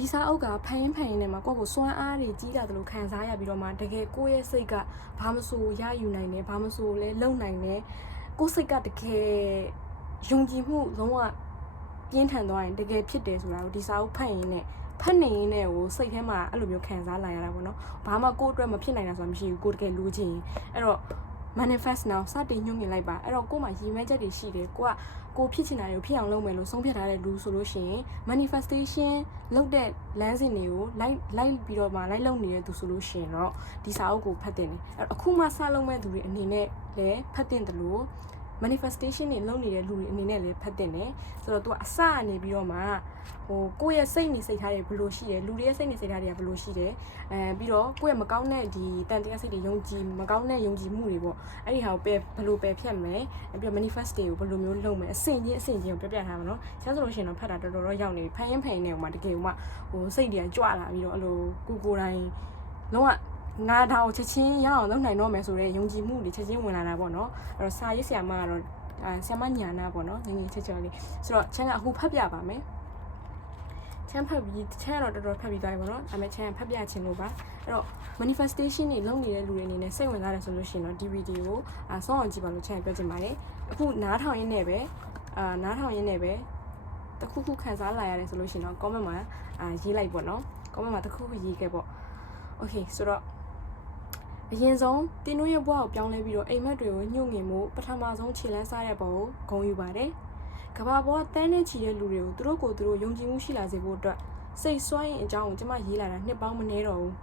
ဒီစာအုပ်ကဖန်ရင်ဖန်ရင်နဲ့မှာကိုယ့်ကိုစွမ်းအားတွေကြီးတာတလို့ခံစားရပြီးတော့မှတကယ်ကိုယ့်ရဲ့စိတ်ကဘာမဆိုရယူနိုင်တယ်ဘာမဆိုလဲလုံနိုင်တယ်ကိုယ့်စိတ်ကတကယ်ယုံကြည်မှုလုံးဝပြင်းထန်သွားရင်တကယ်ဖြစ်တယ်ဆိုတာကိုဒီစာအုပ်ဖတ်ရင်နဲ့ဖတ်နေရင်နဲ့ကိုစိတ်ထဲမှာအဲ့လိုမျိုးခံစားလာရတာပေါ့နော်ဘာမှကိုယ့်အတွက်မဖြစ်နိုင်တာဆိုတာမရှိဘူးကိုယ်တကယ်လိုချင်ရင်အဲ့တော့ manifest now စတင်ညွှန်မြင်လိုက်ပါအဲ့တော့ကို့မှာရည်မှန်းချက်တွေရှိတယ်ကိုကကိုဖြစ်ချင်တာတွေကိုဖြစ်အောင်လုပ်မယ်လို့ဆုံးဖြတ်ထားတဲ့လူဆိုလို့ရှိရင် manifestation လုပ်တဲ့လမ်းစဉ်တွေကို like like ပြီးတော့မှ like လုပ်နေတဲ့သူဆိုလို့ရှိရင်တော့ဒီစာအုပ်ကိုဖတ်တင်တယ်အဲ့တော့အခုမှစလုပ်မဲ့သူတွေအနေနဲ့လည်းဖတ်တင်တယ်လို့ manifestation တွေလုပ်နေတဲ့လူတွေအနေနဲ့လည်းဖတ်တင်တယ်ဆိုတော့ तू အစအနေပြီးတော့မှဟိုကိုယ့်ရဲ့စိတ်နေစိတ်ထားတွေဘယ်လိုရှိတယ်လူတွေရဲ့စိတ်နေစိတ်ထားတွေကဘယ်လိုရှိတယ်အဲပြီးတော့ကိုယ့်ရဲ့မကောင်းတဲ့ဒီတန်တရားစိတ်တွေယုံကြည်မကောင်းတဲ့ယုံကြည်မှုတွေပေါ့အဲ့ဒီဟာကိုပယ်ဘယ်လိုပယ်ဖြတ်မလဲပြီးတော့ manifest တွေကိုဘယ်လိုမျိုးလုပ်မယ်အဆင့်ချင်းအဆင့်ချင်းကိုပြပြထားမှာနော်ဆရာဆိုလို့ရှိရင်တော့ဖတ်တာတော်တော်တော့ရောက်နေပြီဖန်ရင်ဖန်ရင်နဲ့ဟိုမှာတကယ်ဟိုမှာဟိုစိတ်တွေကကြွလာပြီးတော့အဲ့လိုကိုကိုယ်တိုင်လုံးဝ ငါဒါကိုချက်ချင်းရအောင်လုပ်နိုင်တော့မယ်ဆိုတော့ယုံကြည်မှုတွေချက်ချင်းဝင်လာတာပေါ့နော်အဲ့တော့စာရေးဆရာမကတော့အဲဆရာမညာနာပေါ့နော်ငယ်ငယ်ချက်ချက်လေးဆိုတော့ချမ်းကအခုဖတ်ပြပါမယ်ချမ်းဖတ်ပြီးချမ်းကတော့တော်တော်ဖတ်ပြီးသွားပြီပေါ့နော်ဒါပေမဲ့ချမ်းကဖတ်ပြခြင်းလို့ပါအဲ့တော့ manifestation တွေလုပ်နေတဲ့လူတွေအနေနဲ့စိတ်ဝင်စားတယ်ဆိုလို့ရှိရင်တော့ DVD ကိုအဆောင်းအောင်ကြည့်ပါလို့ချမ်းကပြောချင်ပါတယ်အခုနားထောင်ရင်းနဲ့ပဲအာနားထောင်ရင်းနဲ့ပဲတခုခုခံစားလာရတယ်ဆိုလို့ရှိရင်တော့ comment မှာအာရေးလိုက်ပေါ့နော် comment မှာတခုခုရေးခဲ့ပေါ့ okay ဆိုတော့ အရင်ဆုံးတင်းတို့ရဲ့ဘဝကိုပြောင်းလဲပြီးတော့အိမ်မက်တွေကိုညှို့ငင်မှုပထမဆုံးခြေလန်းစားတဲ့ပုံကိုဂုဏ်ယူပါတယ်။ကဘာပေါ်တန်းနဲ့ချီတဲ့လူတွေကိုသူတို့ကိုယ်သူတို့ယုံကြည်မှုရှိလာစေဖို့အတွက်စိတ်ဆွမ်းရင်အကြောင်းကိုကျမရေးလာတာနှစ်ပေါင်းမနည်းတော့ဘူး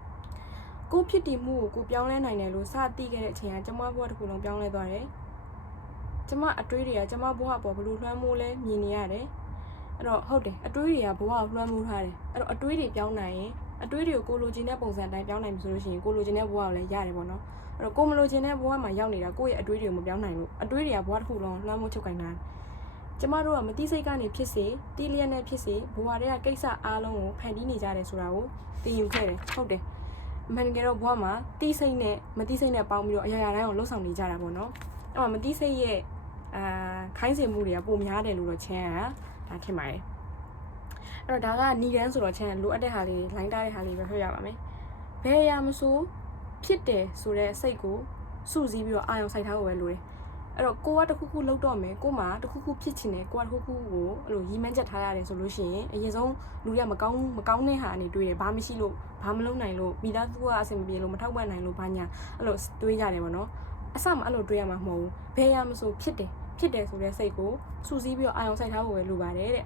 ။ကိုဖြစ်တည်မှုကိုကိုပြောင်းလဲနိုင်တယ်လို့စသိခဲ့တဲ့အချိန်ကကျမဘဝတစ်ခုလုံးပြောင်းလဲသွားတယ်။ကျမအတွေးတွေကကျမဘဝအပေါ်ဘလို့လွှမ်းမိုးလဲမြင်နေရတယ်။အဲ့တော့ဟုတ်တယ်အတွေးတွေကဘဝကိုလွှမ်းမိုးထားတယ်။အဲ့တော့အတွေးတွေပြောင်းနိုင်ရင် အတွေးတွေကိုကိုလိုချင်တဲ့ပုံစံအတိုင်းပြောင်းနိုင်ပြီဆိုလို့ရှိရင်ကိုလိုချင်တဲ့ဘဝကိုလည်းရတယ်ပေါ့နော်အဲ့တော့ကိုမလိုချင်တဲ့ဘဝမှာရောက်နေတာကိုယ့်ရဲ့အတွေးတွေကိုမပြောင်းနိုင်လို့အတွေးတွေကဘဝတစ်ခုလုံးလွှမ်းမိုးချုပ်ကင်တာကျမတို့ကမတိစိတ်ကနေဖြစ်စေတီးလျက်နဲ့ဖြစ်စေဘဝတွေကကိစ္စအားလုံးကိုဖန်တီးနေကြတယ်ဆိုတာကိုသိယူခဲ့တယ်ဟုတ်တယ်အမှန်တကယ်တော့ဘဝမှာတီးစိတ်နဲ့မတိစိတ်နဲ့ပေါင်းပြီးတော့အရာရာတိုင်းကိုလှုပ်ဆောင်နေကြတာပေါ့နော်အဲ့မှာမတိစိတ်ရဲ့အာခိုင်းစေမှုတွေကပိုများတယ်လို့တော့ချမ်းကဒါထင်ပါတယ် အဲ့တော့ဒါကနီရန်ဆိုတော့ချမ်းလိုအပ်တဲ့ဟာလေးလိုင်းတားတဲ့ဟာလေးပဲပြောရပါမယ်ဘယ်အရာမဆိုဖြစ်တယ်ဆိုတဲ့စိတ်ကိုစုစည်းပြီးတော့အာရုံစိုက်ထားဖို့ပဲလိုတယ်အဲ့တော့ကိုကတခုခုလုပ်တော့မယ်ကိုမှတခုခုဖြစ်ချင်တယ်ကိုကတခုခုကိုအဲ့လိုရီမန်းချက်ထားရတယ်ဆိုလို့ရှိရင်အရင်ဆုံးလူတွေကမကောင်းမကောင်းတဲ့ဟာအနေတွေ့တယ်ဘာမရှိလို့ဘာမလုပ်နိုင်လို့မိသားစုကအဆင်မပြေလို့မထောက်ပံ့နိုင်လို့ဘာညာအဲ့လိုတွေးကြတယ်ပေါ့နော်အစမှအဲ့လိုတွေးရမှာမဟုတ်ဘူးဘယ်အရာမဆိုဖြစ်တယ်ဖြစ်တယ်ဆိုတဲ့စိတ်ကိုစုစည်းပြီးတော့အာရုံစိုက်ထားဖို့ပဲလိုပါတယ်တဲ့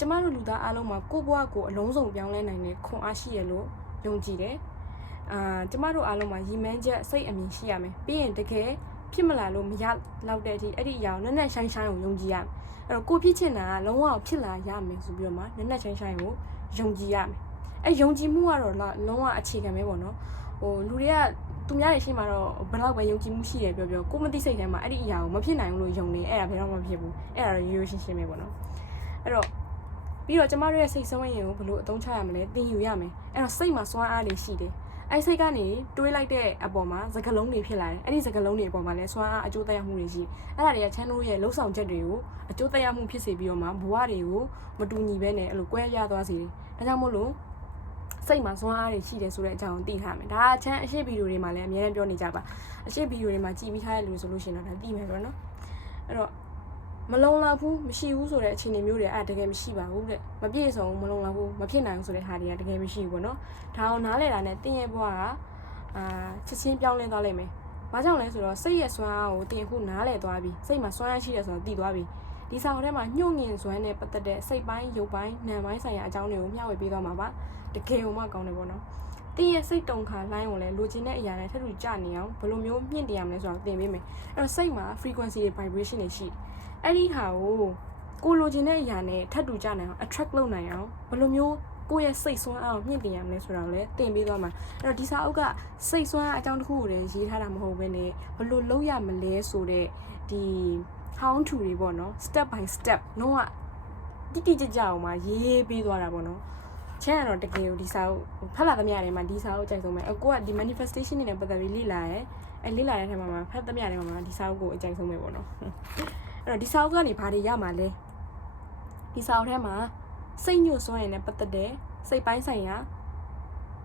ကျမတို့လူသားအားလုံးမှာကိုယ့်ဘဝကိုအလုံးစုံပြောင်းလဲနိုင်တဲ့ခွန်အားရှိရလို့ယုံကြည်တယ်အာကျမတို့အားလုံးမှာရည်မှန်းချက်စိတ်အမြင်ရှိရမယ်ပြီးရင်တကယ်ဖြစ်မလာလို့မရလောက်တဲ့အထိအဲ့ဒီအရာကိုနက်နက်ရှိုင်းရှိုင်းကိုယုံကြည်ရမယ်အဲ့တော့ကိုဖြစ်ချင်တာကလုံးဝဖြစ်လာရမယ်ဆိုပြီးတော့မှနက်နက်ရှိုင်းရှိုင်းကိုယုံကြည်ရမယ်အဲ့ယုံကြည်မှုကတော့လုံးဝအခြေခံပဲပေါ့နော်ဟိုလူတွေကသူများရဲ့ရှေ့မှာတော့ဘယ်တော့ပဲယုံကြည်မှုရှိတယ်ပြောပြောကိုမသိစိတ်ထဲမှာအဲ့ဒီအရာကိုမဖြစ်နိုင်ဘူးလို့ယုံနေအဲ့ဒါဘယ်တော့မှမဖြစ်ဘူးအဲ့ဒါတော့ရိုးရိုးရှင်းရှင်းပဲပေါ့နော်အဲ့တော့ ပြီးတော့ကျမတို့ရဲ့စိတ်ဆုံးရင်ကိုဘယ်လိုအသုံးချရမလဲသင်ယူရမယ်အဲ့တော့စိတ်မှာစွမ်းအားလေးရှိတယ်အဲ့စိတ်ကနေတွေးလိုက်တဲ့အပေါ်မှာစကလုံးတွေဖြစ်လာတယ်အဲ့ဒီစကလုံးတွေအပေါ်မှာလည်းစွမ်းအားအကျိုးသက်ရောက်မှုတွေရှိအဲ့ဒါတွေကချမ်းတို့ရဲ့လှုပ်ဆောင်ချက်တွေကိုအကျိုးသက်ရောက်မှုဖြစ်စေပြီးတော့မှဘဝတွေကိုမတူညီပဲနဲ့အဲ့လိုကွဲပြားသွားစေတယ်ဒါကြောင့်မို့လို့စိတ်မှာစွမ်းအားတွေရှိတယ်ဆိုတဲ့အကြောင်းကိုသိထားမယ်ဒါကချမ်းအရှိဗီဒီယိုတွေမှာလည်းအများနဲ့ပြောနေကြပါအရှိဗီဒီယိုတွေမှာကြည်ပြီးထားတဲ့လူဆိုလို့ရှိရင်တော့ဒါသိမယ်ပေါ့နော်အဲ့တော့ မလုံလောက်ဘူးမရှိဘူးဆိုတဲ့အခြေအနေမျိုးတွေအဲ့တကယ်မရှိပါဘူးတဲ့မပြည့်စုံမလုံလောက်ဘူးမဖြစ်နိုင်ဘူးဆိုတဲ့ဟာတွေကတကယ်မရှိဘူးပေါ့နော်ဒါအောင်နားလဲတာနဲ့တင်းရဲ့ဘဝကအာချက်ချင်းပြောင်းလဲသွားလိမ့်မယ်ဘာကြောင့်လဲဆိုတော့စိတ်ရဲ့စွမ်းအားကိုတင်အခုနားလဲသွားပြီစိတ်မှာစွမ်းအားရှိတယ်ဆိုတော့သိသွားပြီဒီစာအုပ်ထဲမှာညှို့ငင်စွမ်းနဲ့ပတ်သက်တဲ့စိတ်ပိုင်းရုပ်ပိုင်းနာမ်ပိုင်းဆိုင်ရာအကြောင်းတွေကိုမျှဝေပေးသွားမှာပါတကယ်ဟိုမှကောင်းတယ်ပေါ့နော် တင်းရဲ့စိတ်တုံခါလိုင်းကိုလည်းလိုချင်တဲ့အရာနဲ့ထပ်ထူကြနေအောင်ဘယ်လိုမျိုးမြင့်တင်ရမလဲဆိုတော့သင်ပေးမယ်အဲ့တော့စိတ်မှာ frequency တွေ vibration တွေရှိတယ်အဲ့ဒီဟာကိုကိုလိုချင်တဲ့အရာနဲ့ထပ်တူကြနိုင်အောင် attract လုပ်နိုင်အောင်ဘယ်လိုမျိုးကိုယ့်ရဲ့စိတ်ဆွမ်းအားကိုမြင့်တင်ရမလဲဆိုတာကိုလည်းသင်ပေးသွားမှာအဲ့တော့ဒီစာအုပ်ကစိတ်ဆွမ်းအားအကြောင်းတစ်ခုကိုလည်းရေးထားတာမဟုတ်ဘဲနဲ့ဘယ်လိုလုပ်ရမလဲဆိုတဲ့ဒီ how to တွေပေါ့နော် step by step လုံးဝတိတိကျကျအောင်မှာရေးပေးသွားတာပေါ့နော် ချမ်းကတော့တကယ်ကိုဒီစာအုပ်ဖတ်လာသမျှတွေမှာဒီစာအုပ်အကြိုက်ဆုံးပဲအကိုကဒီ manifestation တွေနဲ့ပတ်သက်ပြီးလေ့လာရဲအဲလေ့လာတဲ့ထဲမှာမှာဖတ်သမျှတွေမှာဒီစာအုပ်ကိုအကြိုက်ဆုံးပဲပေါ့နော်အဲ့တော့ဒီစာအုပ်ကနေဘာတွေရမှာလဲဒီစာအုပ်ထဲမှာစိတ်ညှို့စွမ်းရင်လည်းပတ်သက်တဲ့စိတ်ပိုင်းဆိုင်ရာ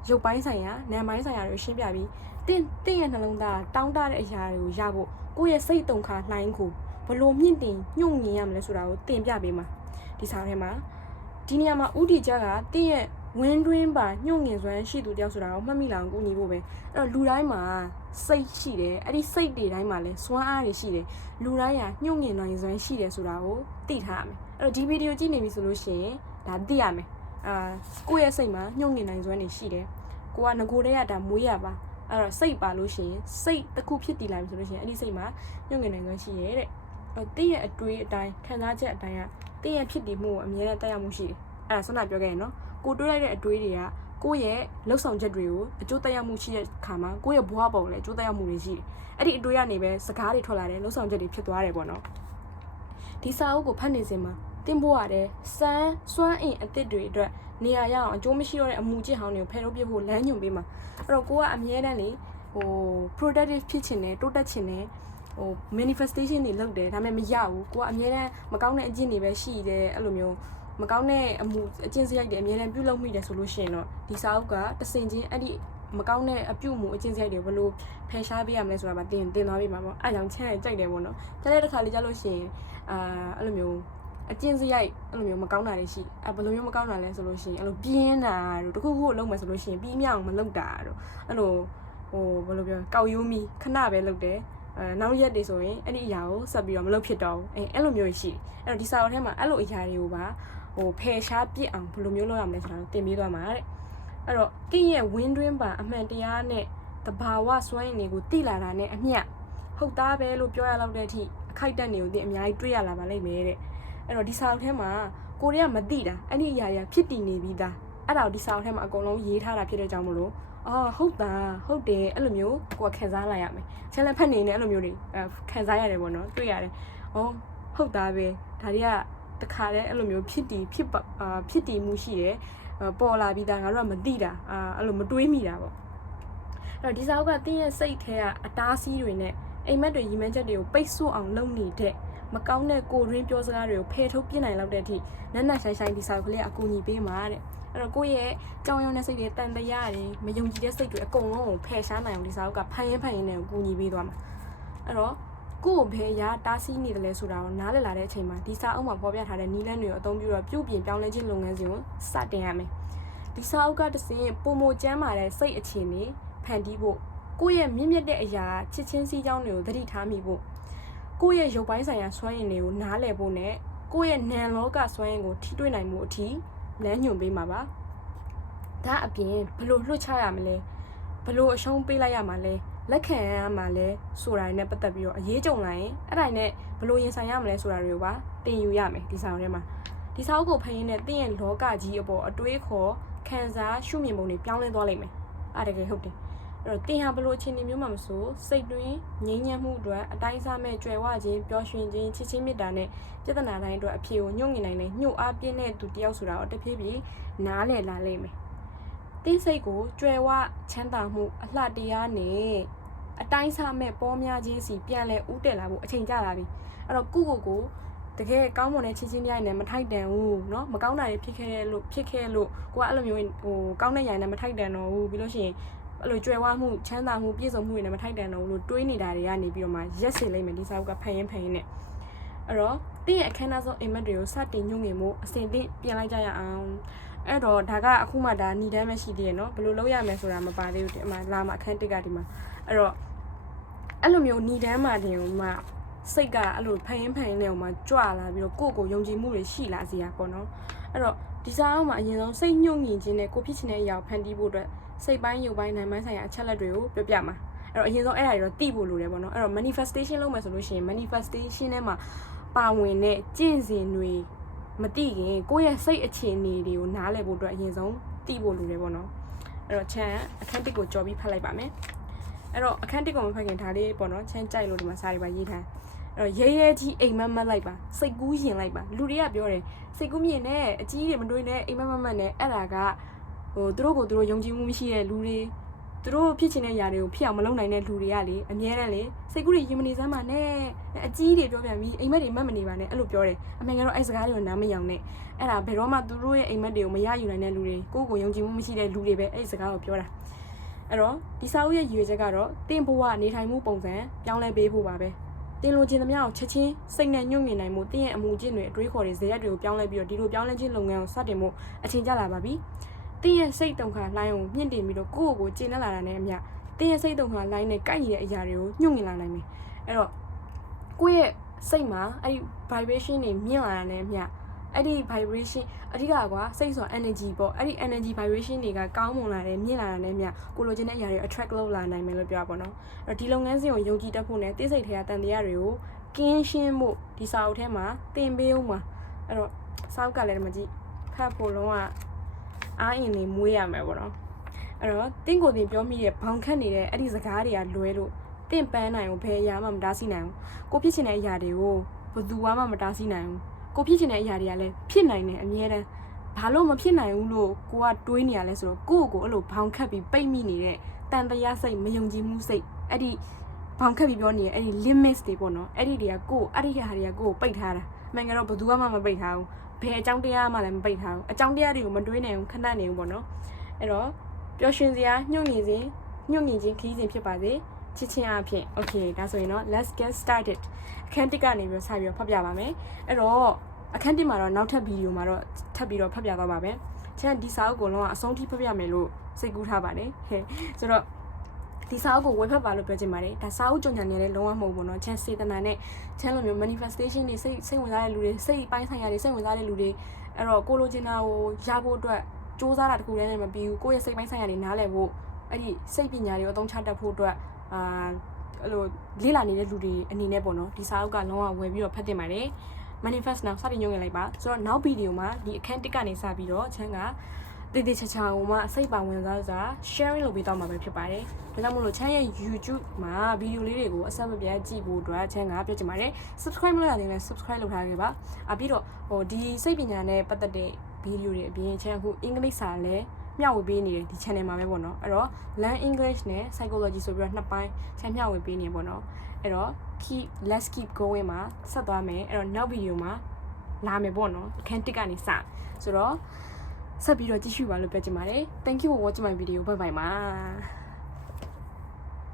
ရုပ်ပိုင်းဆိုင်ရာနာမ်ပိုင်းဆိုင်ရာတွေကိုရှင်းပြပြီးတင့်တင့်ရဲ့နှလုံးသားတောင်းတတဲ့အရာတွေကိုရဖို့ကိုယ့်ရဲ့စိတ်တုန်ခါနှိုင်းကိုဘလို့မြင့်တင်ညှို့ငင်ရမလဲဆိုတာကိုတင်ပြပေးမှာဒီဆောင်ထဲမှာ ဒီနေရာမှာဥတီကြကတင့်ရဲ့ဝင်းတွင်းပါညှို့ငင်စွမ်းရှိသူတယောက်ဆိုတာကိုမှတ်မိလာအောင်ကူညီဖို့ပဲအဲ့တော့လူတိုင်းမှာစိတ်ရှိတယ်အဲ့ဒီစိတ်တွေတိုင်းမှာလည်းစွမ်းအားတွေရှိတယ်လူတိုင်းဟာညှို့ငင်နိုင်စွမ်းရှိတယ်ဆိုတာကိုသိထားရမယ်အဲ့တော့ဒီဗီဒီယိုကြည့်နေပြီဆိုလို့ရှိရင်ဒါသိရမယ်အာကိုယ့်ရဲ့စိတ်မှာညှို့ငင်နိုင်စွမ်းတွေရှိတယ်ကိုကငကိုတည်းကဒါမွေးရပါအဲ့တော့စိတ်ပါလို့ရှိရင်စိတ်တစ်ခုဖြစ်တည်လာပြီဆိုလို့ရှိရင်အဲ့ဒီစိတ်မှာညှို့ငင်နိုင်စွမ်းရှိရဲတဲ့အဲ့ တင့်ရဲ့အတွေးအတိုင်းခံစားချက်အတိုင်းကတင့်ရဲ့ဖြစ်တည်မှုကိုအမြဲတမ်းတက်ရောက်မှုရှိတယ်အဲ့ဒါဆွမ်းနာပြောခဲ့ရင်နော်ကိုတွေးလိုက်တဲ့အတွေးတွေကကိုယ့်ရဲ့လှုပ်ဆောင်ချက်တွေကိုအကျိုးသက်ရောက်မှုရှိတဲ့ခါမှာကိုယ့်ရဲ့ဘဝပုံလည်းအကျိုးသက်ရောက်မှုတွေရှိတယ်အဲ့ဒီအတွေးကနေပဲစကားတွေထွက်လာတယ်လှုပ်ဆောင်ချက်တွေဖြစ်သွားတယ်ပေါ့နော်ဒီစာအုပ်ကိုဖတ်နေစဉ်မှာတင်ပို့ရတဲ့စမ်းစွမ်းအင်အသစ်တွေအတွက်နေရာရအောင်အကျိုးမရှိတော့တဲ့အမူအကျင့်ဟောင်းတွေကိုဖယ်ထုတ်ပြဖို့လမ်းညွှန်ပေးမှာအဲ့တော့ကိုကအမြဲတမ်းလေဟို productive ဖြစ်ချင်တယ်တိုးတက်ချင်တယ် ဟို manifestation တွေလုပ်တယ်ဒါပေမဲ့မရဘူးကိုကအမြဲတမ်းမကောင်းတဲ့အကျင့်တွေပဲရှိတယ်အဲ့လိုမျိုးမကောင်းတဲ့အမှုအကျင့်စရိုက်တွေအမြဲတမ်းပြုလုပ်မိတယ်ဆိုလို့ရှိရင်တော့ဒီစာအုပ်ကတစင်ချင်းအဲ့ဒီမကောင်းတဲ့အပြုမှုအကျင့်စရိုက်တွေဘယ်လိုဖယ်ရှားပေးရမလဲဆိုတာပါတင်တင်သွားပြီမှာပေါ့အဲ့ကြောင့်ချမ်းရကြိုက်တယ်ပေါ့နော်ကြားတဲ့တစ်ခါလေးကြားလို့ရှိရင်အာအဲ့လိုမျိုးအကျင့်စရိုက်အဲ့လိုမျိုးမကောင်းတာတွေရှိအဲ့ဘယ်လိုမျိုးမကောင်းတာလဲဆိုလို့ရှိရင်အဲ့လိုပြင်းတာတို့တခုခုကိုလုပ်မယ်ဆိုလို့ရှိရင်ပြီးမြောက်မလုပ်တာတို့အဲ့လိုဟိုဘယ်လိုပြောကောက်ရိုးမီခဏပဲလုပ်တယ် အဲနောက်ရက်တွေဆိုရင်အဲ့ဒီအရာကိုဆက်ပြီးတော့မလုပ်ဖြစ်တော့ဘူးအဲအဲ့လိုမျိုးရှိတယ်အဲ့တော့ဒီစာအုပ်ထဲမှာအဲ့လိုအရာတွေကိုပါဟိုဖယ်ရှားပြစ်အောင်ဘယ်လိုမျိုးလုပ်ရမလဲဆိုတာကိုတင်ပေးသွားမှာတဲ့အဲ့တော့ကင်းရဲ့ဝင်းတွင်းပါအမှန်တရားနဲ့တဘာဝစွမ်းရည်တွေကိုတိလာတာနဲ့အမျှဟုတ်သားပဲလို့ပြောရလောက်တဲ့အထိအခိုက်အတန့်တွေကိုတင်အများကြီးတွေ့ရလာပါလိမ့်မယ်တဲ့အဲ့တော့ဒီစာအုပ်ထဲမှာကိုရီးယားမသိတာအဲ့ဒီအရာတွေကဖြစ်တည်နေပြီးသားအဲ့ဒါကိုဒီစာအုပ်ထဲမှာအကုန်လုံးရေးထားတာဖြစ်တဲ့ကြောင့်မလို့ အော်ဟုတ်တာဟုတ်တယ်အဲ့လိုမျိုးကိုယ်ခံစားလိုက်ရမယ်ချန်လက်ဖက်နေနေအဲ့လိုမျိုးတွေအဲခံစားရတယ်ပေါ့နော်တွေ့ရတယ်အော်ဟုတ်တာပဲဒါတွေကတခါတည်းအဲ့လိုမျိုးဖြစ်တည်ဖြစ်ပါအာဖြစ်တည်မှုရှိတယ်ပေါ်လာပြီးသားငါတို့ကမသိတာအာအဲ့လိုမတွေးမိတာပေါ့အဲ့တော့ဒီစာအုပ်ကတင်းရဲ့စိတ်ထဲကအတားဆီးတွေနဲ့အိမ်မက်တွေရီမန်းချက်တွေကိုပိတ်ဆို့အောင်လုပ်နေတဲ့မကောင်းတဲ့ကိုရင်းပြောစကားတွေကိုဖယ်ထုတ်ပြစ်နိုင်လောက်တဲ့အထိနက်နက်ရှိုင်းရှိုင်းဒီစာအုပ်ကလေးကအကူအညီပေးမှာတဲ့ အဲ့တော့ကိုယ့်ရဲ့ကြောင်ရုံတဲ့စိတ်တွေတန်တရားတွေမယုံကြည်တဲ့စိတ်တွေအကုန်လုံးကိုဖယ်ရှားနိုင်အောင်ဒီစာအုပ်ကဖန်ရင်ဖန်ရင်နဲ့ကူညီပေးသွားမှာအဲ့တော့ကိုယ့်ကိုဘယ်ရာတားဆီးနေတယ်လဲဆိုတာကိုနားလည်လာတဲ့အချိန်မှာဒီစာအုပ်မှာဖော်ပြထားတဲ့နီလန်းတွေကိုအသုံးပြုတော့ပြုပြင်ပြောင်းလဲခြင်းလုပ်ငန်းစဉ်ကိုစတင်ရမယ်ဒီစာအုပ်ကတစင်ပုံမကျမ်းမာတဲ့စိတ်အခြေအနေဖန်တီးဖို့ကိုယ့်ရဲ့မြင့်မြတ်တဲ့အရာချစ်ချင်းစည်းကြောင်းတွေကိုသတိထားမိဖို့ကိုယ့်ရဲ့ရုပ်ပိုင်းဆိုင်ရာစွမ်းရည်တွေကိုနားလည်ဖို့နဲ့ကိုယ့်ရဲ့နံလောကစွမ်းရည်ကိုထိတွေ့နိုင်မှုအထိ လမ်းညွှန်ပေးမှာပါဒါအပြင်ဘယ်လိုလွှတ်ချရမလဲဘယ်လိုအရှုံးပေးလိုက်ရမှာလဲလက်ခံရမှာလဲဆိုတာတွေနဲ့ပတ်သက်ပြီးတော့အရေးကြုံလာရင်အဲ့ဒါနဲ့ဘယ်လိုရင်ဆိုင်ရမလဲဆိုတာတွေကိုပါသင်ယူရမယ်ဒီဆောင်ထဲမှာဒီစာအုပ်ကိုဖတ်ရင်းနဲ့သင်ရဲ့လောကကြီးအပေါ်အတွေးခေါ်ခံစားရှုမြင်ပုံတွေပြောင်းလဲသွားလိမ့်မယ်အဲ့ဒါတကယ်ဟုတ်တယ် အဲ့တော့တင်ဟာဘလို့အခြေအနေမျိုးမှမဆိုစိတ်တွင်းငြိမ်းချမ်းမှုအတွက်အတိုင်းစားမဲ့ကြွယ်ဝခြင်းပျော်ရွှင်ခြင်းချစ်ချင်းမေတ္တာနဲ့ပြဿနာတိုင်းအတွက်အဖြေကိုညှို့ငင်နိုင်တဲ့ညှို့အားပြင်းတဲ့သူတယောက်ဆိုတာတော့တဖြည်းဖြည်းနားလည်လာလိမ့်မယ်တင်းစိတ်ကိုကြွယ်ဝချမ်းသာမှုအလှတရားနဲ့အတိုင်းစားမဲ့ပေါ်များခြင်းစီပြန်လဲဥတက်လာဖို့အချိန်ကြလာပြီအဲ့တော့ကုကိုကိုတကယ်ကောင်းမွန်တဲ့ချင်းချင်းပြိုင်နဲ့မထိုက်တန်ဘူးเนาะမကောင်းတာတွေဖြစ်ခဲ့လို့ဖြစ်ခဲ့လို့ကိုကအဲ့လိုမျိုးဟိုကောင်းတဲ့ຢာနဲ့မထိုက်တန်တော့ဘူးပြီးလို့ရှိရင် အဲ့လိုကြွယ်ဝမှုချမ်းသာမှုပြည့်စုံမှုတွေနဲ့မထိုက်တန်တော့ဘူးလို့တွေးနေတာတွေကနေပြီးတော့မှရက်စင်လိုက်မယ်ဒီစာအုပ်ကဖန်ရင်ဖန်ရင်နဲ့အဲ့တော့တင်းရဲ့အခမ်းအနားဆုံးအိမ်မက်တွေကိုစတင်ညှို့ငင်မှုအစဉ်သင့်ပြင်လိုက်ကြရအောင်အဲ့တော့ဒါကအခုမှဒါညီတန်းပဲရှိသေးရနော်ဘယ်လိုလုပ်ရမလဲဆိုတာမပါသေးဘူးဒီမှာလာမှာအခန်းတစ်ကဒီမှာအဲ့တော့အဲ့လိုမျိုးညီတန်းမှတင်မှစိတ်ကအဲ့လိုဖန်ရင်ဖန်ရင်နဲ့ဟိုမှာကြွလာပြီးတော့ကိုယ့်ကိုယုံကြည်မှုတွေရှိလာစေရပေါ့နော်အဲ့တော့ဒီစာအုပ်မှာအရင်ဆုံးစိတ်ညှို့ငင်ခြင်းနဲ့ကိုဖြစ်ချင်တဲ့အရာကိုဖန်တီးဖို့အတွက် စိတ်ပိုင်းရုပ်ပိုင်းနာမ်ပိုင်းဆိုင်ရာအချက်လက်တွေကိုပြောပြမှာအဲ့တော့အရင်ဆုံးအဲ့ဒါတွေတော့သိဖို့လိုတယ်ပေါ့နော်အဲ့တော့ manifestation လုပ်မယ်ဆိုလို့ရှိရင် manifestation ထဲမှာပါဝင်တဲ့ကျင့်စဉ်တွေမသိခင်ကိုယ့်ရဲ့စိတ်အခြေအနေတွေကိုနားလည်ဖို့အတွက်အရင်ဆုံးသိဖို့လိုတယ်ပေါ့နော်အဲ့တော့ချမ်းအခန်းတစ်ကိုကြော်ပြီးဖတ်လိုက်ပါမယ်အဲ့တော့အခန်းတစ်ကိုမဖတ်ခင်ဒါလေးပေါ့နော်ချမ်းကြိုက်လို့ဒီမှာစာတွေပါရေးထားအဲ့တော့ရဲရဲကြီးအိမ်မက်မက်လိုက်ပါစိတ်ကူးရင်လိုက်ပါလူတွေကပြောတယ်စိတ်ကူးမြင်နဲ့အကြီးတွေမတွေးနဲ့အိမ်မက်မက်မက်နဲ့အဲ့ဒါက ဟိုသူတို့ကိုသူတို့ယုံကြည်မှုမရှိတဲ့လူတွေသူတို့ဖြစ်ချင်တဲ့ຢာတွေကိုဖြစ်အောင်မလုပ်နိုင်တဲ့လူတွေကလေအများနဲ့လေစိတ်ကူးတွေရင်မနေစမ်းပါနဲ့အကြီးတွေပြောပြန်ပြီးအိမ်မက်တွေမတ်မနေပါနဲ့အဲ့လိုပြောတယ်အမှန်ကတော့အဲ့စကားတွေကိုနားမယောင်နဲ့အဲ့ဒါဘယ်တော့မှသူတို့ရဲ့အိမ်မက်တွေကိုမရယူနိုင်တဲ့လူတွေကိုယ့်ကိုယ်ယုံကြည်မှုမရှိတဲ့လူတွေပဲအဲ့စကားကိုပြောတာအဲ့တော့ဒီစာအုပ်ရဲ့ရည်ရွယ်ချက်ကတော့တင့်ဘဝနေထိုင်မှုပုံစံပြောင်းလဲပေးဖို့ပါပဲတင်လိုချင်သမျှကိုချက်ချင်းစိတ်နဲ့ညှို့ငင်နိုင်မှုတင့်ရဲ့အမှုကျင့်တွေအတွေးခေါ်တွေဇေယျတွေကိုပြောင်းလဲပြီးတော့ဒီလိုပြောင်းလဲခြင်းလုပ်ငန်းကိုစတင်ဖို့အချိန်ကျလာပါပြီ တင်းရဲ့စိတ်တုံခါလိုင်းကိုမြင့်တင်ပြီးတော့ကိုယ့်ကိုယ်ကိုကျင့်လက်လာတာနဲ့အမျှတင်းရဲ့စိတ်တုံခါလိုင်းနဲ့ကိုက်ညီတဲ့အရာတွေကိုညှို့ငင်လာနိုင်မယ်အဲ့တော့ကိုယ့်ရဲ့စိတ်မှာအဲ့ဒီ vibration တွေမြင့်လာတာနဲ့အမျှအဲ့ဒီ vibration အဓိကကွာစိတ်ဆို energy ပေါ့အဲ့ဒီ energy vibration တွေကကောင်းမွန်လာတယ်မြင့်လာတာနဲ့အမျှကိုလိုချင်တဲ့အရာတွေ attract လုပ်လာနိုင်မယ်လို့ပြောပါပေါ့နော်အဲ့တော့ဒီလုပ်ငန်းစဉ်ကိုယုံကြည်တတ်ဖို့နဲ့သိစိတ်ထဲကတန်တရားတွေကိုကင်းရှင်းဖို့ဒီစာအုပ်ထဲမှာသင်ပေးဦးမှာအဲ့တော့စာအုပ်ကလည်းဒီမှာကြည့်ဖတ်ဖို့လုံးဝ အားအင်နေမွေးရမယ်ပေါ့နော်အဲ့တော့တင့်ကိုယ်တင်ပြောမိတဲ့ဘောင်ခတ်နေတဲ့အဲ့ဒီစကားတွေကလွဲလို့တင့်ပန်းနိုင်ကိုဘယ်အရာမှမတားဆီးနိုင်ဘူးကိုဖြစ်ချင်တဲ့အရာတွေကိုဘယ်သူမှမတားဆီးနိုင်ဘူးကိုဖြစ်ချင်တဲ့အရာတွေကလည်းဖြစ်နိုင်တယ်အများတန်းဘာလို့မဖြစ်နိုင်ဘူးလို့ကိုကတွေးနေရလဲဆိုတော့ကိုယ့်ကိုယ်အဲ့လိုဘောင်ခတ်ပြီးပိတ်မိနေတဲ့တန်တရားစိတ်မယုံကြည်မှုစိတ်အဲ့ဒီဘောင်ခတ်ပြီးပြောနေရဲ့အဲ့ဒီ limits တွေပေါ့နော်အဲ့ဒီတွေကကိုယ်အဲ့ဒီဟာတွေကကိုယ်ကိုပိတ်ထားတာအမှန်ကတော့ဘယ်သူမှမပိတ်ထားဘူး ဘယ်အကြောင်းတရားမှလည်းမပိတ်ထားဘူးအကြောင်းတရားတွေကိုမတွေးနိုင်ဘူးခဏနေဘူးပေါ့နော်အဲ့တော့ပျော်ရွှင်စရာညှို့ငင်စဉ်ညှို့ငင်ခြင်းခရီးစဉ်ဖြစ်ပါစေချစ်ချင်းအဖြစ် okay ဒါဆိုရင်တော့ let's get started အခန်းတစ်ကနေပြီးစပြီးတော့ဖတ်ပြပါမယ်အဲ့တော့အခန်းတစ်မှာတော့နောက်ထပ်ဗီဒီယိုမှာတော့ထပ်ပြီးတော့ဖတ်ပြသွားပါမယ်ချန်ဒီစာအုပ်ကိုလုံးဝအဆုံးထိဖတ်ပြမယ်လို့စိတ်ကူးထားပါတယ်ဟဲ့ဆိုတော့ ဒီစာအုပ်ကိုဝယ်ဖတ်ပါလို့ပြောချင်ပါတယ်ဒါစာအုပ်ကြုံညာနေလည်းလုံးဝမဟုတ်ဘူးเนาะချန်စေတနာနဲ့ချန်လိုမျိုး manifestation တွေစိတ်စိတ်ဝင်စားတဲ့လူတွေစိတ်ပိုင်းဆိုင်ရာတွေစိတ်ဝင်စားတဲ့လူတွေအဲ့တော့ကိုလိုချင်တာကိုရဖို့အတွက်စူးစမ်းတာတခုတည်းနဲ့မပြီးဘူးကိုယ့်ရဲ့စိတ်ပိုင်းဆိုင်ရာတွေနားလည်ဖို့အဲ့ဒီစိတ်ပညာတွေကိုအသုံးချတတ်ဖို့အတွက်အာအဲ့လိုလေးလာနေတဲ့လူတွေအနေနဲ့ပေါ့နော်ဒီစာအုပ်ကလုံးဝဝယ်ပြီးတော့ဖတ်တင်ပါတယ် manifest now စတင်ညွှန်ငယ်လိုက်ပါဆိုတော့နောက်ဗီဒီယိုမှာဒီအခန်းတစ်ကနေစပြီးတော့ချမ်းက တည်တည်ချာချာဟိုမှာစိတ်ပါဝင်စားစား sharing လုပ်ပေးတော့မှာပဲဖြစ်ပါတယ်ဒါကြောင့်မို့လို့ချမ်းရဲ့ YouTube မှာဗီဒီယိုလေးတွေကိုအဆက်မပြတ်ကြည့်ဖို့အတွက်ချမ်းကပြောချင်ပါတယ် subscribe မလုပ်ရသေးရင်လည်း subscribe လုပ်ထားခဲ့ပါအပြီးတော့ဟိုဒီစိတ်ပညာနဲ့ပတ်သက်တဲ့ဗီဒီယိုတွေအပြင်ချမ်းအခုအင်္ဂလိပ်စာလည်းမျှဝေပေးနေတယ်ဒီ channel မှာပဲပေါ့နော်အဲ့တော့ learn english နဲ့ psychology ဆိုပြီးတော့နှစ်ပိုင်းချမ်းမျှဝေပေးနေပေါ့နော်အဲ့တော့ keep let's keep going မှာဆက်သွားမယ်အဲ့တော့နောက်ဗီဒီယိုမှာလာမယ်ပေါ့နော်အခန်းတစ်ကနေစဆိုတော့ ဆက်ပြီးတော့ကြည့်ရှုပါလို့ပြောချင်ပါတယ် thank you for watching my video bye bye ပါ